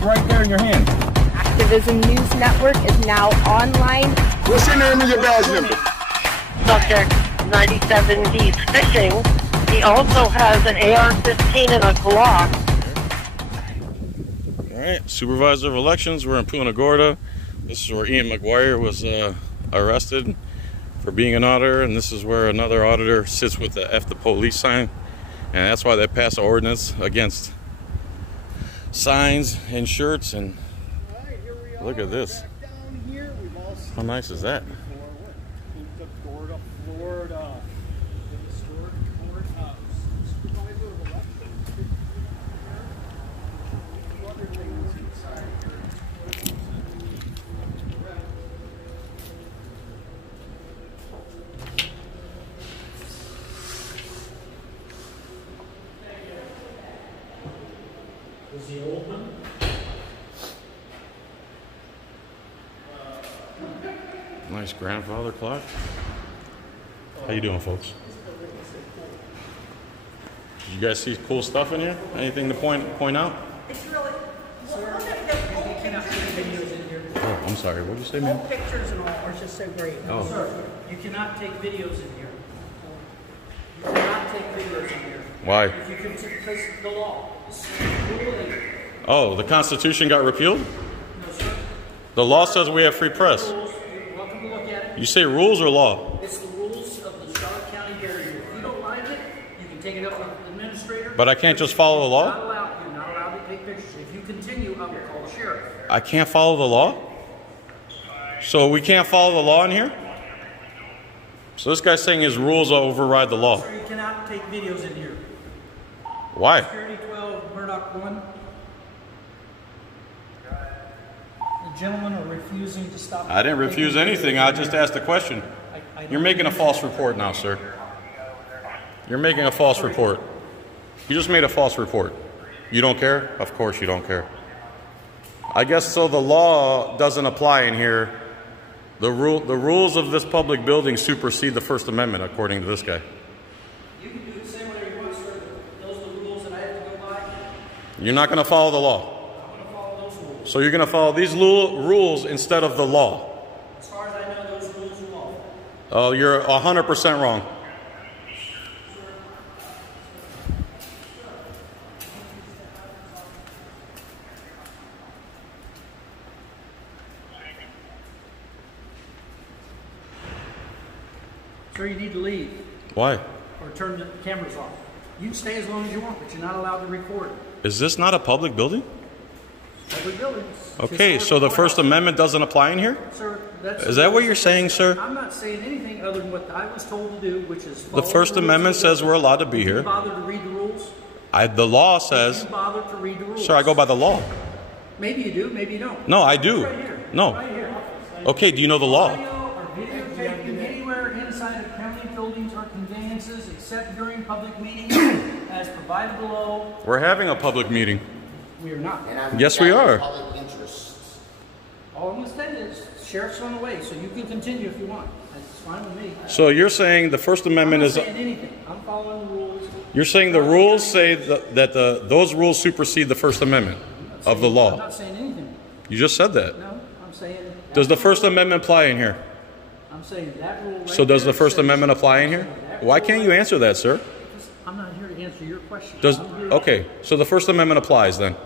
It's right there in your hand. Activism News Network is now online. What's your name and your badge number? Subject 97, he's fishing. He also has an AR-15 and a Glock. Alright, Supervisor of Elections, we're in Punta Gorda. This is where Ian McGuire was arrested for being an auditor, and this is where another auditor sits with the F the police sign. And that's why they passed an ordinance against signs and shirts. And look at this. How nice is that? Was the old one? Nice grandfather clock. How you doing, folks? Did you guys see cool stuff in here? Anything to point out? It's really... Sir, you cannot take videos in here. Oh, I'm sorry. What did you say, man? All pictures and all are just so great. Oh. Sir, you cannot take videos in here. You cannot take videos in here. Why? If you can, because the law. Oh, the Constitution got repealed? No, sir. The law says we have free press. Rules. You're welcome to look at it. You say rules or law? It's the rules of the Charlotte County barrier. If you don't like it, you can take it up with the administrator. But I can't just follow the law? You're not allowed to take pictures. If you continue, I will call the sheriff. I can't follow the law? So we can't follow the law in here? So this guy's saying his rules override the law. Sir, you cannot take videos in here. Why? Security 12, Murdoch 1. The gentlemen are refusing to stop. I didn't refuse anything. I just asked a question. You're making a false report now, sir. You're making a false report. You just made a false report. You don't care? Of course you don't care. I guess so the law doesn't apply in here. The rules of this public building supersede the First Amendment, according to this guy. You can do the same whatever you want, sir. Those are the rules that I have to go by. You're not going to follow the law. I'm going to follow those rules. So you're going to follow these rules instead of the law. As far as I know, those rules are law. Oh, you're 100% wrong. Sir, you need to leave. Why? Or turn the cameras off. You can stay as long as you want, but you're not allowed to record. Is this not a public building? Public buildings. Okay, so the First Amendment doesn't apply in here? Sir, that's... Is that what you're saying, sir? I'm not saying anything other than what I was told to do, which is... The First Amendment says we're allowed to be here. Did you bother to read the rules? The law says... Did you bother to read the rules? Sir, I go by the law. Maybe you do, maybe you don't. No, I do. Right here. No. Right here. Okay, do you know the law? Audio or videotaping anywhere inside of county buildings or conveyances except during public meetings as provided below. We're having a public meeting. We are not. Yes, we are. Public interests. All I'm going to say is, sheriff's on the way, so you can continue if you want. That's fine with me. So you're saying the First Amendment is... I'm not saying anything. I'm following the rules. You're saying the rules say that those rules supersede the First Amendment of the I'm law. not saying anything. You just said that. No, I'm saying... Does the First Amendment apply in here? I'm saying that rule... So does the First Amendment apply in here? Why can't you answer that, sir? I'm not here to answer your question. Okay, so the First Amendment applies then.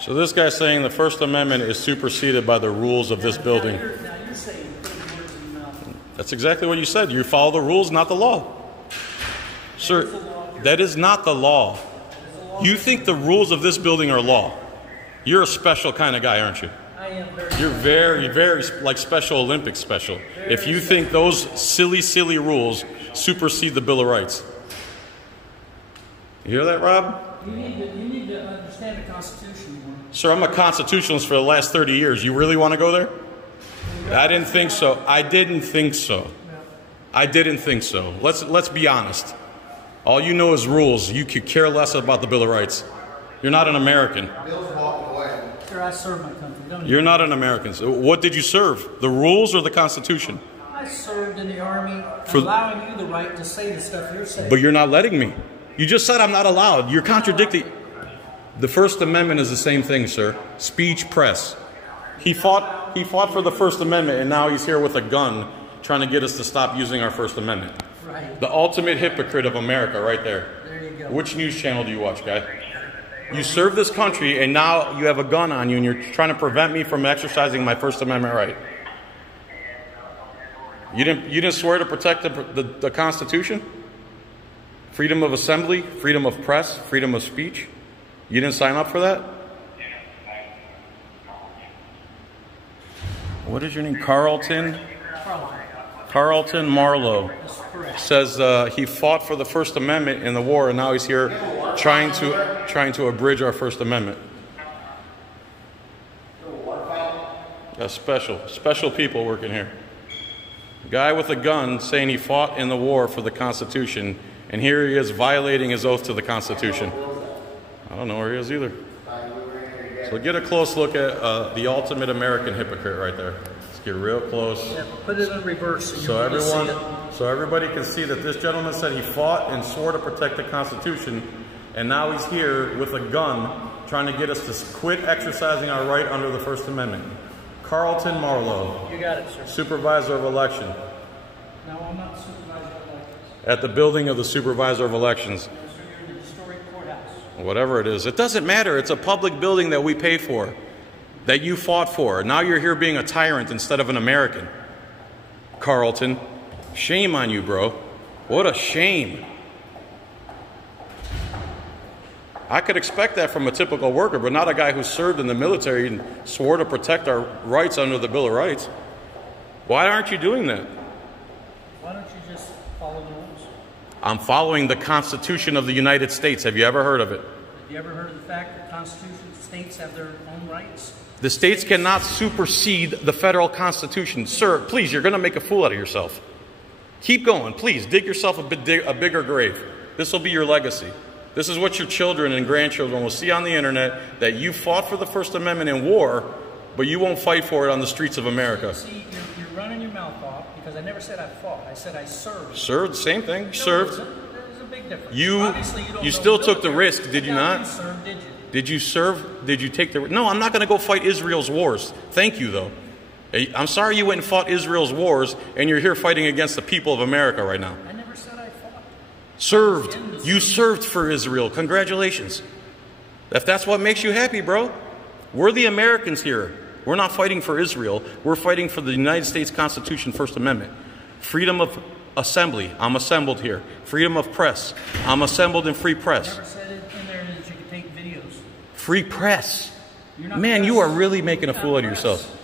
So this guy's saying the First Amendment is superseded by the rules of this building. Now you're saying putting words in your mouth. That's exactly what you said. You follow the rules, not the law. Sir, that is not the law. You think the rules of this building are law. You're a special kind of guy, aren't you? I am very... You're very like Special Olympics special. If you think those silly rules supersede the Bill of Rights. You hear that, Rob? You need to understand the Constitution more. Sir, I'm a constitutionalist for the last 30 years. You really want to go there? I didn't think so. I didn't think so. I didn't think so. Let's be honest. All you know is rules. You could care less about the Bill of Rights. You're not an American. Sir, I serve my country. Don't You're not an American. So what did you serve? The rules or the Constitution? I served in the Army, allowing you the right to say the stuff you're saying. But you're not letting me. You just said I'm not allowed. You're contradicting. The First Amendment is the same thing, sir. Speech, press. He fought for the First Amendment, and now he's here with a gun trying to get us to stop using our First Amendment. Right. The ultimate hypocrite of America right there. There you go. Which news channel do you watch, guy? You serve this country, and now you have a gun on you, and you're trying to prevent me from exercising my First Amendment right. You didn't swear to protect the Constitution? Freedom of assembly, freedom of press, freedom of speech? You didn't sign up for that? What is your name? Carlton? Carlton Marlowe says he fought for the First Amendment in the war, and now he's here trying to abridge our First Amendment. Yeah, special people working here. A guy with a gun saying he fought in the war for the Constitution, and here he is violating his oath to the Constitution. I don't know where he is either. So get a close look at the ultimate American hypocrite right there. Let's get real close. Yeah, put it in reverse. So everybody can see that this gentleman said he fought and swore to protect the Constitution, and now he's here with a gun trying to get us to quit exercising our right under the First Amendment. Carlton Marlowe. You got it, sir. Supervisor of election. No, I'm not the supervisor of elections. At the building of the supervisor of elections. No, sir, you're in the historic courthouse. Whatever it is. It doesn't matter. It's a public building that we paid for. That you fought for. Now you're here being a tyrant instead of an American. Carlton. Shame on you, bro. What a shame. I could expect that from a typical worker, but not a guy who served in the military and swore to protect our rights under the Bill of Rights. Why aren't you doing that? Why don't you just follow the rules? I'm following the Constitution of the United States. Have you ever heard of it? Have you ever heard of the fact that Constitution states have their own rights? The states cannot supersede the federal Constitution. Sir, please, you're going to make a fool out of yourself. Keep going. Please, dig yourself a bigger grave. This will be your legacy. This is what your children and grandchildren will see on the internet, that you fought for the First Amendment in war, but you won't fight for it on the streets of America. See, you're running your mouth off because I never said I fought. I said I served. Served, same thing. Served. There's a big difference. You still took the risk, did you not? You served, did you? Did you serve? Did you take the risk? No, I'm not going to go fight Israel's wars. Thank you, though. I'm sorry you went and fought Israel's wars, and you're here fighting against the people of America right now. I never said I fought. Served. You served for Israel. Congratulations. If that's what makes you happy, bro. We're the Americans here. We're not fighting for Israel. We're fighting for the United States Constitution, First Amendment. Freedom of assembly. I'm assembled here. Freedom of press. I'm assembled in free press. I never said it in there that you could take videos. Free press. Man, press. you are really making a fool out of yourself.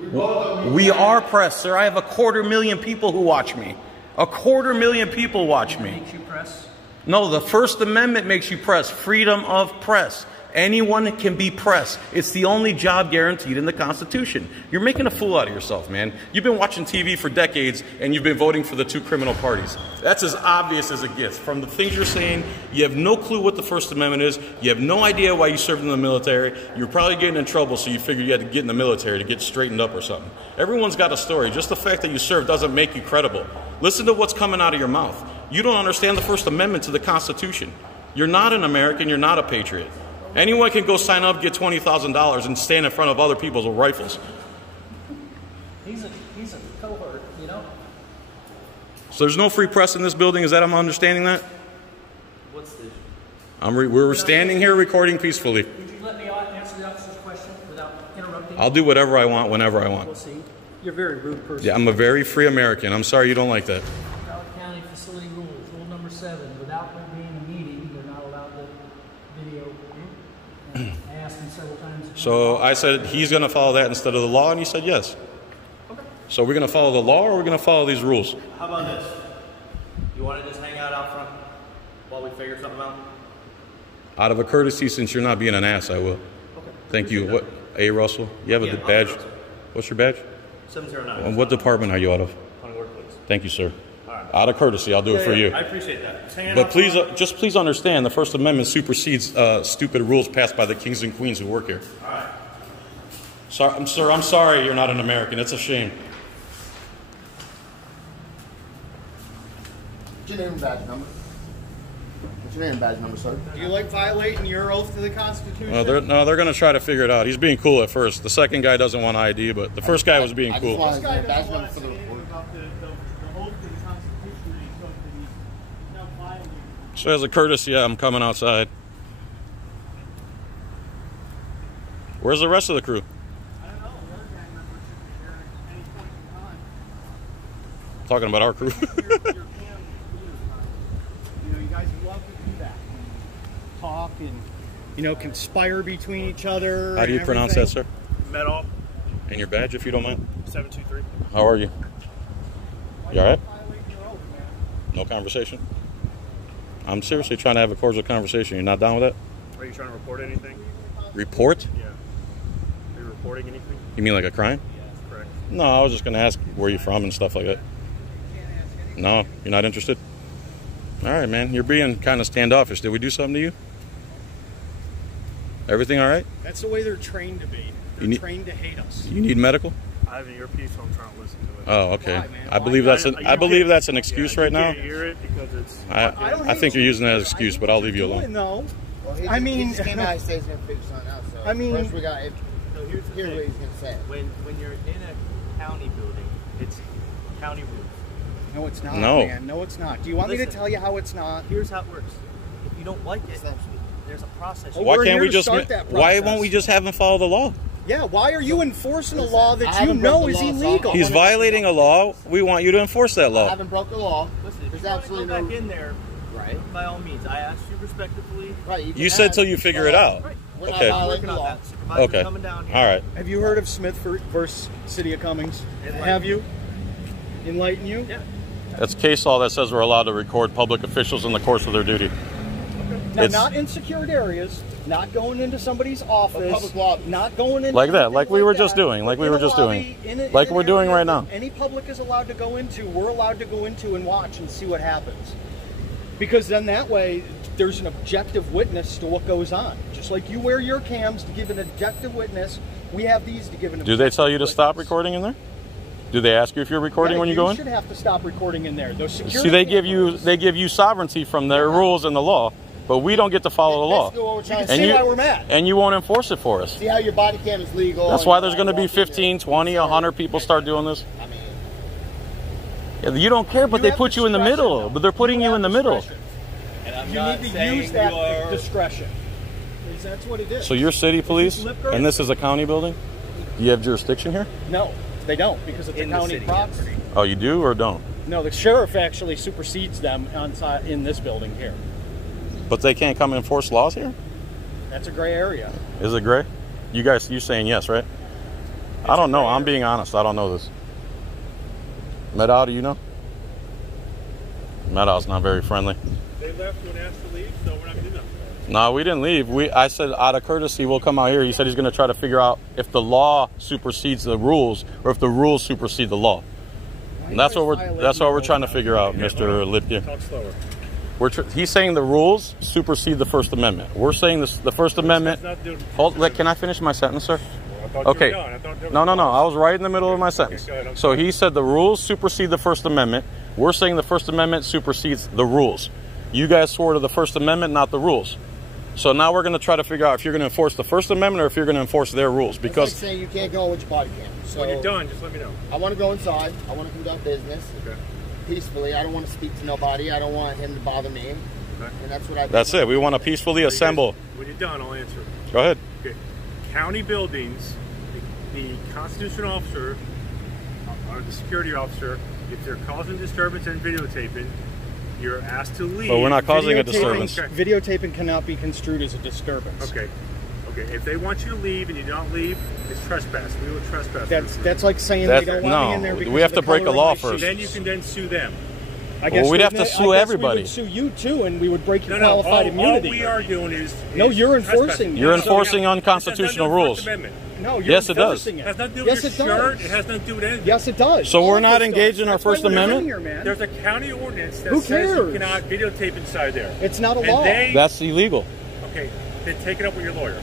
We are press, sir. I have 250,000 people who watch me. 250,000 people watch me. Makes you press? No, the First Amendment makes you press. Freedom of press. Anyone can be press. It's the only job guaranteed in the Constitution. You're making a fool out of yourself, man. You've been watching TV for decades, and you've been voting for the two criminal parties. That's as obvious as it gets. From the things you're saying, you have no clue what the First Amendment is. You have no idea why you served in the military. You're probably getting in trouble, so you figured you had to get in the military to get straightened up or something. Everyone's got a story. Just the fact that you served doesn't make you credible. Listen to what's coming out of your mouth. You don't understand the First Amendment to the Constitution. You're not an American. You're not a patriot. Anyone can go sign up, get $20,000, and stand in front of other people with rifles. He's a cohort, you know? So there's no free press in this building? Is that I'm understanding that? What's this? We're standing here recording peacefully. Would you let me answer the officer's question without interrupting? I'll do whatever I want, whenever I want. We'll see. You're a very rude person. Yeah, I'm a very free American. I'm sorry you don't like that. Broward County Facility Rules, Rule number 7. Without there being a meeting, they're not allowed to video. I asked him several times. So I said he's going to follow that instead of the law, and he said yes. Okay. So we're going to follow the law, or we're going to follow these rules? How about this? You want to just hang out front while we figure something out? Out of a courtesy, since you're not being an ass, I will. Okay. Thank you. What? A. Russell? You have a badge? What's your badge? 709. And what department are you out of? County Workplace. Thank you, sir. All right. Out of courtesy, I'll do it for you. I appreciate that. Just hanging But out please, front. just please understand, the First Amendment supersedes stupid rules passed by the kings and queens who work here. All right. Sorry, sir, I'm sorry you're not an American. It's a shame. What's your name and badge number? What's your name and badge number, sir? Do you like violating your oath to the Constitution? No, they're going to try to figure it out. He's being cool at first. The second guy doesn't want ID, but the first guy was being I cool. just want This guy his badge doesn't number want for to the say anything report. about the oath to the Constitution that he took that he's not violating. So as a courtesy, I'm coming outside. Where's the rest of the crew? I don't know. The other gang members should be there at any point in time. Talking about our crew. Your cam you know, you guys love to do that. Talk and, you know, conspire between each other. How do you and pronounce that, everything. sir? Metal And your badge, if you don't mind. 723. How are you? You all right? Violating your oath, man. No conversation? I'm seriously trying to have a cordial conversation. You're not down with that? Are you trying to report anything? Report? Yeah. Are you reporting anything? You mean like a crime? Correct. No, I was just going to ask where you're from and stuff like that. No, you're not interested? All right, man. You're being kind of standoffish. Did we do something to you? Everything all right? That's the way they're trained to be. They're trained to hate us. You need medical? I have an earpiece, so I'm trying to listen to it. Oh, okay. Why, man? I believe that's You an can't- excuse yeah, right now. You can't hear it because it's... I think you're using that as an excuse, but I'll leave you alone. No. Well, he, I mean- he just came out and said he's going to figure something out. So I mean- first we got to So here's the hear thing. what he's going to say. When you're in a county building, it's county rules. No, it's not, No. man. No, it's not. Do you want me to Listen. tell you how it's not? Here's how it works. If you don't like it, there's a process. Well, Why we're can't here we to just? start that Why process. won't we just have him follow the law? Yeah, why are you enforcing a law I that you haven't know broke is the law, so illegal? I He's wanna- violating a law. We want you to enforce that I law. haven't broke the law. Listen, if There's you want to absolutely go no... back in there, Right. by all means, I asked you respectfully. Right. can You said ask, till you figure it but out. Right. We're Okay. not Working violating the on law. that. Supervisor's Okay. coming down here. All right. Have you heard of Smith versus City of Cummings? Enlighten Have me. you? Enlighten you? Yeah. That's case law that says we're allowed to record public officials in the course of their duty. Now, It's- not in secured areas, not going into somebody's office, public lobbies. not going into Like that, anything like we were that, just doing, like but we in were a just lobby, doing. in Like an we're doing area right now. that any public is allowed to go into. We're allowed to go into and watch and see what happens. Because then that way, there's an objective witness to what goes on. Just like you wear your cams to give an objective witness, we have these to give an Do objective they tell you to stop witness. recording in there? Do they ask you if you're recording Yeah, when you go in? should have to stop recording in there. Those security See, they give cameras. you sovereignty from their rules and the law, but we don't get to follow the law. Basically what we're trying to And See you why we're mad. and you won't enforce it for us. see how your body cam is legal. That's and why there's going to be walk in there. 15, 20, 100 people start doing this. I mean, Yeah, you don't care, but You they have put you in the discretion, middle. though. But they're putting you in the have middle. discretion. And I'm You not need to saying use that you are... discretion. That's what it is. So you're city police, lip service. and this is a county building? Do you have jurisdiction here? No, they don't because it's In a the county city, property. Oh, you do or don't? No, the sheriff actually supersedes them on in this building here. But they can't come and enforce laws here? That's a gray area. Is it gray? You saying yes, right? I don't know. I'm being honest. I don't know this. Medow, do you know? Medow's not very friendly. They left when asked to leave, so we're not doing that. No, we didn't leave. I said out of courtesy, we'll come out here. He said he's going to try to figure out if the law supersedes the rules or if the rules supersede the law. And that's what we're trying to figure out, Mr. Lipke. Talk slower. He's saying the rules supersede the First Amendment. We're saying the First Amendment. Can I finish my sentence, sir? Okay. No. I was right in the middle of my sentence. go ahead. So he said the rules supersede the First Amendment. We're saying the First Amendment supersedes the rules. You guys swore to the First Amendment, not the rules. So now we're going to try to figure out if you're going to enforce the First Amendment or if you're going to enforce their rules. it's Because like saying you can't go with your body cam. So When you're done, just let me know. I want to go inside. I want to conduct business peacefully. I don't want to speak to nobody. I don't want him to bother me. And that's what I. that's it. We want to peacefully assemble. When you're done, I'll answer. Go ahead. Okay. County buildings, the constitutional officer or the security officer, if they're causing disturbance and videotaping, you're asked to leave. But we're not causing a disturbance. Videotaping cannot be construed as a disturbance. Okay. If they want you to leave and you don't leave, it's trespass. We will trespass. That's like saying they don't want me in there because we have of the to break a color of law my first. shoes. Then you can then sue them. I guess Well, we'd have to I sue guess everybody. We would sue you too, and we would break your No, qualified all immunity. All we are doing is no, you're trespassing. enforcing. You're it. enforcing unconstitutional rules. No, you're Yes, it does. enforcing It has nothing to do Yes, with it your shirt. does. It has nothing to do with anything. Yes, it does. So we're All not of this engaged does. in our That's why First we're Amendment? Here, man. There's a county ordinance that Who says you cares? cannot videotape inside there. It's not a And law. That's illegal. Okay, then take it up with your lawyer.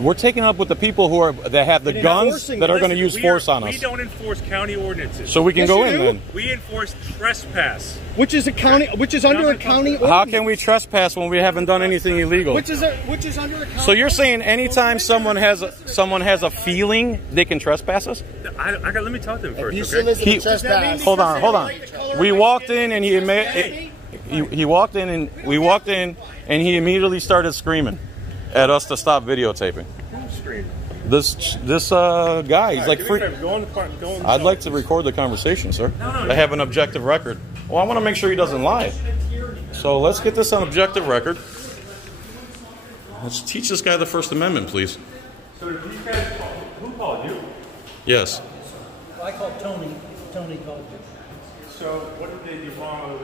We're taking up with the people that have the You're guns enforcing that it. are going to Listen, use force on us. We don't enforce county ordinances. So we can Yes, go you in do. then. We enforce trespass. Which is a county, which is under a county ordinance. How can we trespass when we haven't done anything illegal? Which is under a county. So you're saying anytime someone has a feeling they can trespass us? Let me talk to him first. You Okay? should listen He- to trespass. Hold on. We walked in and he walked in and he immediately started screaming at us to stop videotaping. Screen. This guy, he's like, Do me a favor, go on the car. Go on the I'd phone. like to record the conversation, sir. No. I have an objective record. Well, I want to make sure he doesn't lie. So let's get this on objective record. Let's teach this guy the First Amendment, please. So these guys called. Who called you? Yes. I called Tony. Tony called you. So what did they do wrong?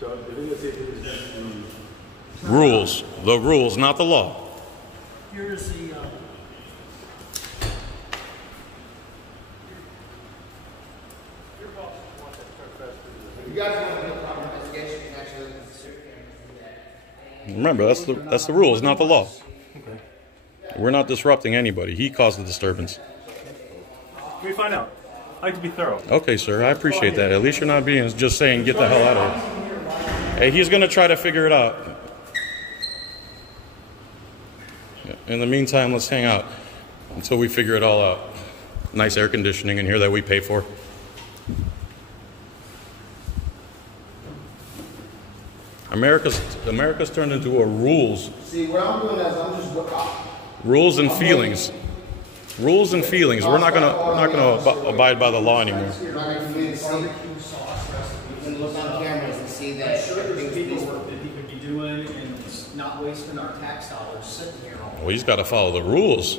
So the videotape is Rules. The rules, not the law. Here's the. You guys want to do a proper investigation, you can actually Remember, that's the rules, not the law. We're not disrupting anybody. He caused the disturbance. Let me find out. I like to be thorough. Okay, sir. I appreciate that. At least you're not being just saying, get the hell out of here. Hey, he's going to try to figure it out. In the meantime, let's hang out until we figure it all out. Nice air conditioning in here that we pay for. America's turned into a rules. see what I'm doing is I'm just Rules and feelings. Rules and feelings. We're not gonna abide by the law anymore. you're not going to see. You can look on cameras and see that. People work that he could be doing and not wasting our tax dollars sitting here all Well, he's got to follow the rules.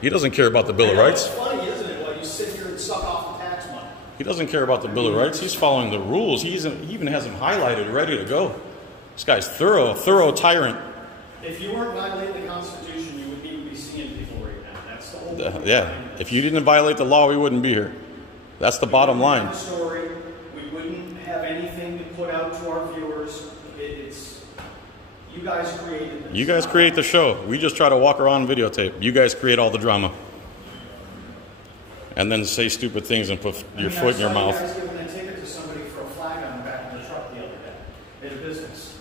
He doesn't care about the Bill of Rights. It's funny, isn't it? While you sit here and suck off the tax money. He doesn't care about the Bill of Rights. He's following the rules. He even has them highlighted, ready to go. This guy's a thorough tyrant. If you weren't violating the Constitution, you wouldn't even be seeing people right now. That's the whole point. Yeah. If you didn't violate the law, we wouldn't be here. That's the bottom line. The story, we wouldn't have anything to put out to our viewers. It's you guys created this. You guys create the show. We just try to walk around and videotape. You guys create all the drama. And then say stupid things and put your foot in your mouth. I saw you guys giving a ticket to somebody for a flag on the back of the truck the other day at a business.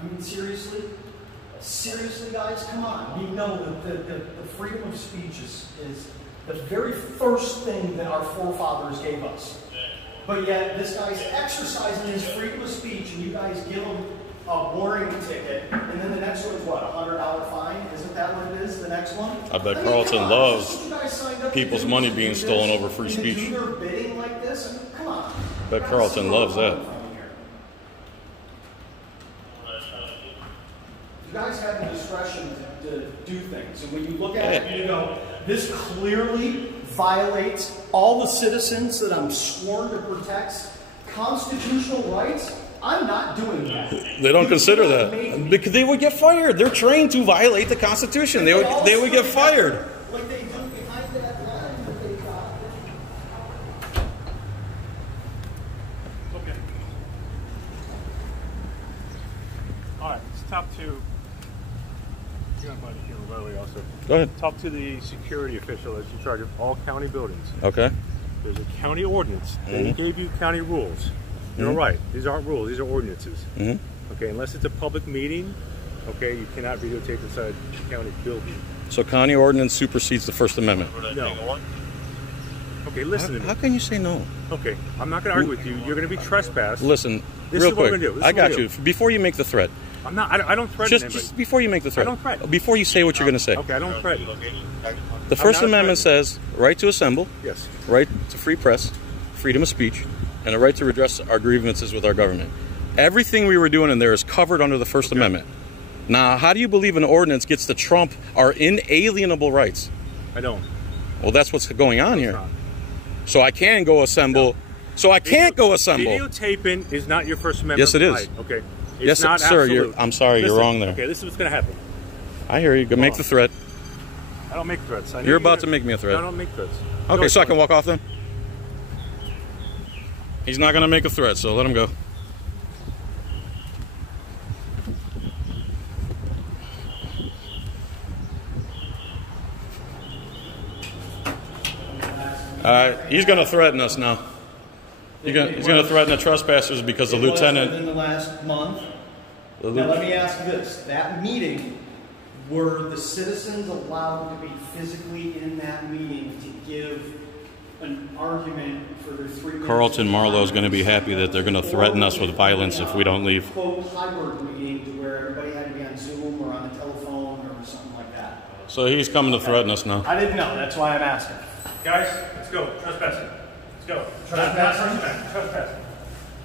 I mean, seriously? Seriously, guys? Come on. You know that the freedom of speech is the very first thing that our forefathers gave us. But yet, this guy's exercising his freedom of speech, and you guys give him a warning ticket, and then the next one's what, $100 fine? Isn't that what it is, the next one? I bet mean, Carlton come on, loves this is what you guys signed up to people's do, money to being do stolen this, over free and to speech. do your bidding like this? I mean, come on. Bet Carlton loves that. You guys have the discretion to do things, and when you look at it and you go, this clearly violates all the citizens that I'm sworn to protect, constitutional rights, I'm not doing that. They don't consider can't that. make me- Because they would get fired. They're trained to violate the Constitution. They would get fired. Like they do behind that line that they got. Okay. All right. Let's talk to. Also. Go ahead. Talk to the security official that's in charge of all county buildings. Okay. There's a county ordinance. They gave you county rules. You're right. These aren't rules. These are ordinances. Okay. Unless it's a public meeting, okay, you cannot videotape inside the county building. So county ordinance supersedes the First Amendment. No. Okay, listen to me. How can you say no? Okay, I'm not going to argue with you. You're going to be trespassed. Listen, This real is what we're quick. gonna do. This I is what got we're you. gonna Before you make the threat. I'm not. I don't threaten anybody. Just before you make the threat. I don't threaten. Before you say what you're going to say. Okay, I don't threaten. The First not Amendment says right to assemble, Yes. right to free press, freedom of speech, and a right to redress our grievances with our government. Everything we were doing in there is covered under the First Amendment. Now, how do you believe an ordinance gets to trump our inalienable rights? I don't. Well, that's what's going on here. not. So I can go assemble So I can't go assemble. Videotaping is not your First Amendment Yes, it is. right. Okay. It's Yes, not sir. absolute. I'm sorry. Listen, you're wrong there. Okay, this is what's going to happen. I hear you. Go make the threat. I don't make threats. You're about to make me a threat. No, I don't make threats. Okay, so I can walk off then? He's not going to make a threat, so let him go. He's going to threaten us now. He's going to threaten the trespassers because the lieutenant... Within the last month. Now let me ask you this. That meeting, were the citizens allowed to be physically in that meeting to give an argument for their 3 minutes? Carlton Marlowe's going to be happy that they're going to threaten us with violence if we don't leave. Quote, hybrid meeting to where everybody had to be on Zoom or on the telephone or something like that. So he's coming to threaten us now. I didn't know. That's why I'm asking. Guys, let's go. Trespassing. Let's go. Trespassing.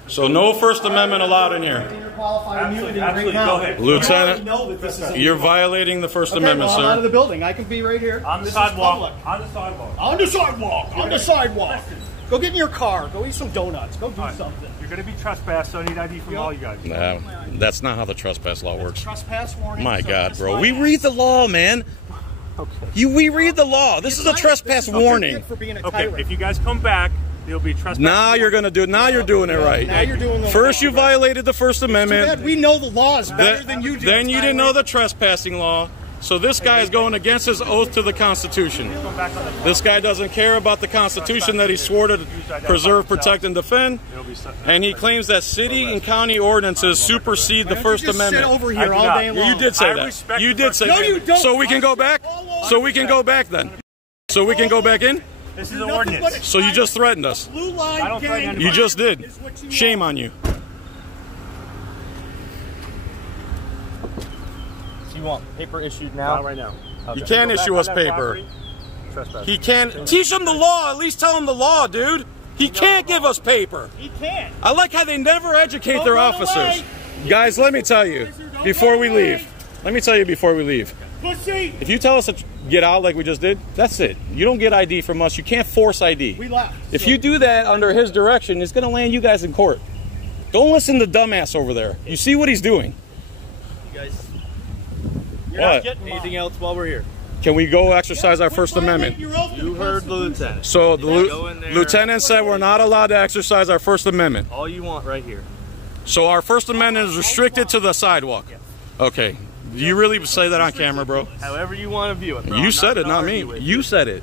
So no First Amendment allowed in here. Absolutely. Go ahead. Lieutenant, you're violating the First Amendment, I'm sir. out of the building. I can be right here. On the sidewalk. On the sidewalk. On the sidewalk. On the sidewalk. Go get in your car. Go eat some donuts. Go do something. You're going to be trespassed, so I need ID from all you guys. No, that's not how the trespass law works. Trespass warning. My God, bro. We read the law, man. Okay. We read the law. This is a trespass warning. Okay, if you guys come back, there'll be trespass. Now you're going to do it. Now you're doing it right. Now you're doing the First you violated the First Amendment. We know the laws better than you do. Then you didn't know the trespassing law. So this guy is going against his oath to the Constitution. This guy doesn't care about the Constitution that he swore to preserve, protect, and defend. And he claims that city and county ordinances supersede the First Amendment. Sit over here all day long. You did say that. You did say that. No, you don't. So we can go back? So we can go back then? So we can go back in? This is an ordinance. So you just threatened us. I don't threaten anybody. You just did. Shame on you. You want paper issued now? Not right now. Okay. You can't issue us paper. He can't. Teach him the law. At least tell him the law, dude. He can't give us paper. He can't. I like how they never educate their officers. Guys, let me tell you before we leave. Let me tell you before we leave. If you tell us to get out like we just did, that's it. You don't get ID from us. You can't force ID. We left. If you do that under his direction, it's going to land you guys in court. Don't listen to dumbass over there. You see what he's doing. You guys... What? Anything else while we're here? Can we go exercise our First Amendment? You heard the lieutenant. So the lieutenant said we're not allowed to exercise our First Amendment. All you want right here. So our First Amendment is restricted to the sidewalk. Okay. Do you really say that on camera, bro? However you want to view it, bro. You said it, not me. You said it.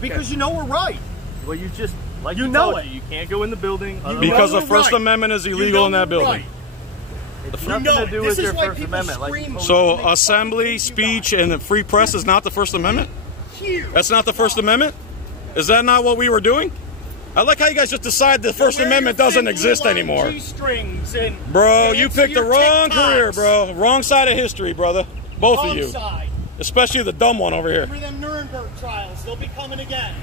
Because you know we're right. Well, you just, like you you know told it. You can't go in the building. Because the First Amendment is illegal in that building. It's nothing to do with your First Amendment. Like, so assembly, speech, and the free press is not the First Amendment? That's not the First Amendment? Is that not what we were doing? I like how you guys just decide the First Amendment doesn't exist anymore. Bro, you picked the wrong career, bro. Wrong side of history, brother. Both of you. Especially the dumb one over here. Remember them Nuremberg trials. They'll be coming again.